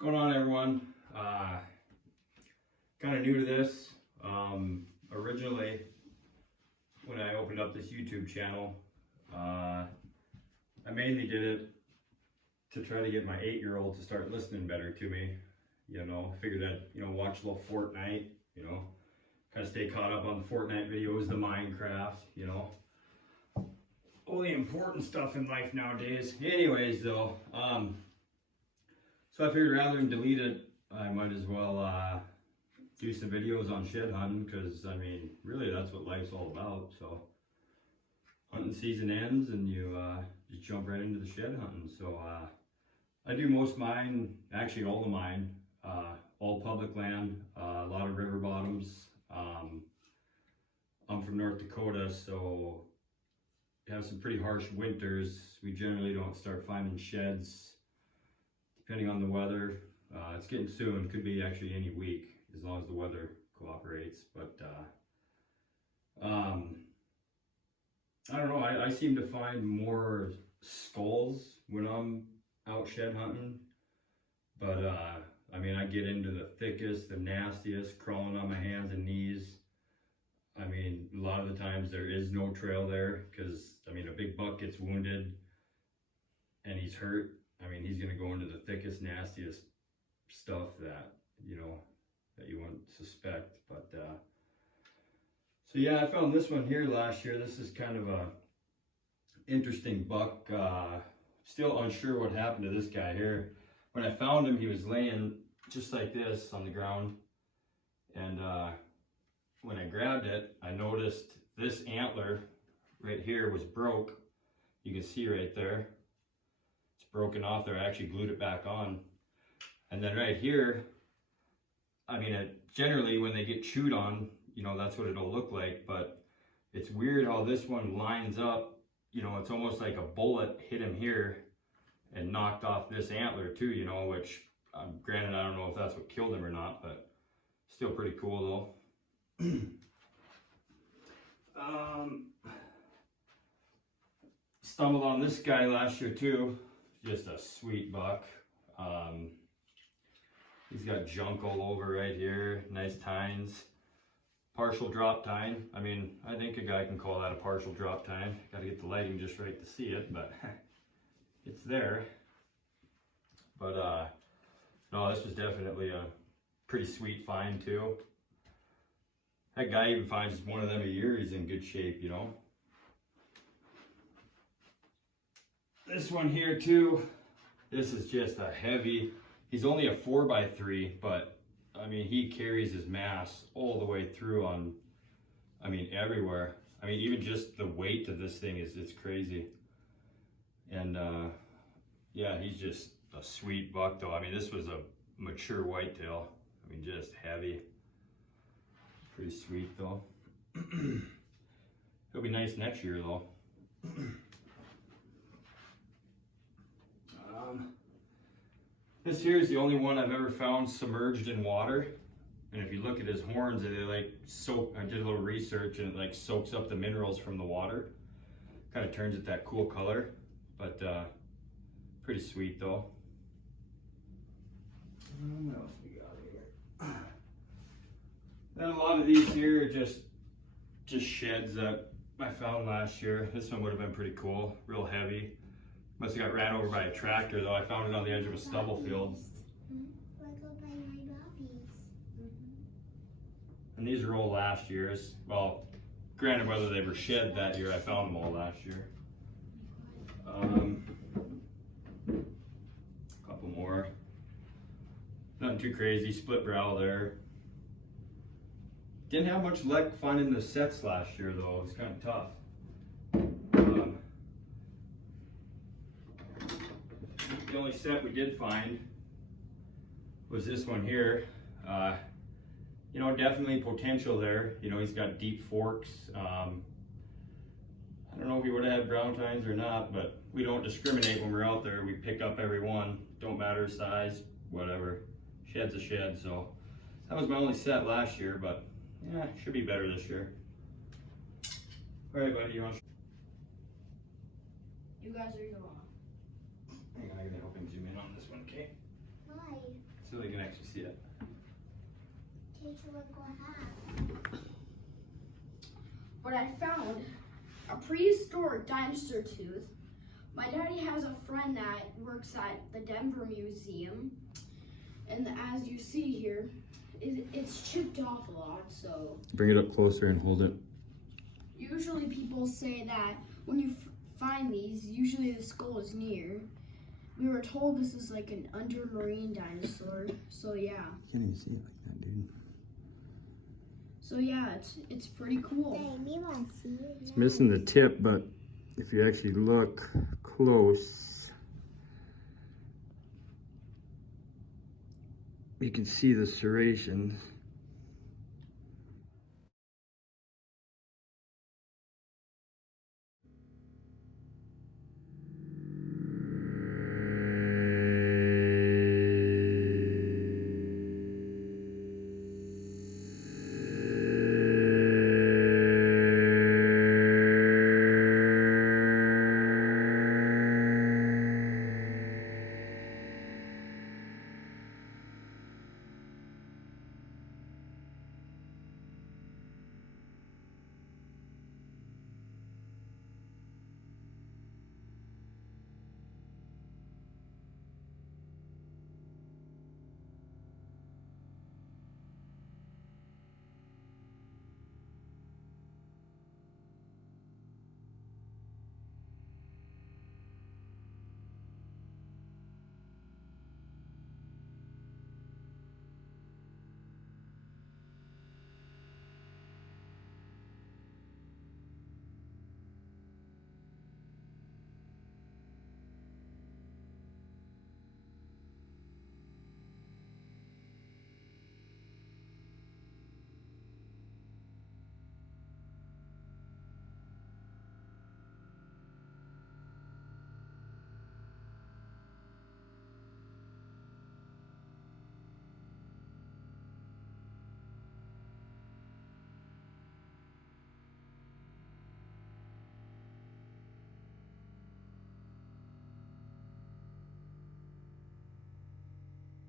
What's going on, everyone? Kind of new to this. Originally, when I opened up this YouTube channel, I mainly did it to try to get my 8-year-old to start listening better to me. You know, figured I'd, watch a little Fortnite, kind of stay caught up on the Fortnite videos, the Minecraft, all the important stuff in life nowadays. Anyways, though, so I figured rather than delete it, I might as well do some videos on shed hunting, because I mean, really that's what life's all about. So hunting season ends and you just jump right into the shed hunting. So I do most of mine, actually all of mine, all public land, a lot of river bottoms. I'm from North Dakota, so we have some pretty harsh winters. We generally don't start finding sheds depending on the weather. It's getting soon, could be actually any week as long as the weather cooperates. But I don't know, I seem to find more skulls when I'm out shed hunting. But I mean, I get into the thickest, the nastiest, crawling on my hands and knees. I mean, a lot of the times there is no trail there, because I mean, a big buck gets wounded and he's hurt. I mean, he's gonna go into the thickest, nastiest stuff that, that you wouldn't suspect. But so yeah, I found this one here last year. This is kind of a interesting buck. Still unsure what happened to this guy here. When I found him, he was laying just like this on the ground, and when I grabbed it, I noticed this antler right here was broke. You can see right there, it's broken off there. I actually glued it back on. And then right here, I mean, generally when they get chewed on, that's what it'll look like. But it's weird how this one lines up. It's almost like a bullet hit him here and knocked off this antler too, which granted, I don't know if that's what killed him or not, but still pretty cool though. Stumbled on this guy last year too. Just a sweet buck. He's got junk all over right here. Nice tines. Partial drop tine. I mean, I think a guy can call that a partial drop tine. Got to get the lighting just right to see it, but it's there. But no, this was definitely a pretty sweet find too. That guy even finds one of them a year, he's in good shape, This one here too, this is just a heavy, he's only a 4x3, but I mean, he carries his mass all the way through on, I mean, everywhere. I mean, even just the weight of this thing it's crazy. And yeah, he's just a sweet buck though. I mean, this was a mature whitetail. I mean, just heavy. Pretty sweet though. He'll be nice next year though. This here is the only one I've ever found submerged in water. And if you look at his horns, they like soak. I did a little research, and it like soaks up the minerals from the water. Kind of turns it that cool color, but pretty sweet though. What else we got here? Then a lot of these here are just sheds that I found last year. This one would have been pretty cool, real heavy. Must have got ran over by a tractor though. I found it on the edge of a stubble field. And these are all last year's. Well, granted, whether they were shed that year, I found them all last year. A couple more. Nothing too crazy. Split brow there. Didn't have much luck finding the sets last year though. It was kind of tough. The only set we did find was this one here. Definitely potential there. He's got deep forks. I don't know if he would have had brown tines or not, but we don't discriminate when we're out there. We pick up every one. Don't matter size, whatever. Shed's a shed, so that was my only set last year, but yeah, should be better this year. All right, buddy, you want? You guys are your mom. Hang on, I gotta help him zoom in on this one, okay? Hi. so they can actually see it. But I found a prehistoric dinosaur tooth. My daddy has a friend that works at the Denver Museum, and as you see here, it's chipped off a lot, so... Bring it up closer and hold it. Usually people say that when you find these, usually the skull is near. We were told this is like an undermarine dinosaur, so yeah. You can't even see it like that, dude. So yeah, it's pretty cool. It's missing the tip, but if you actually look close, you can see the serrations.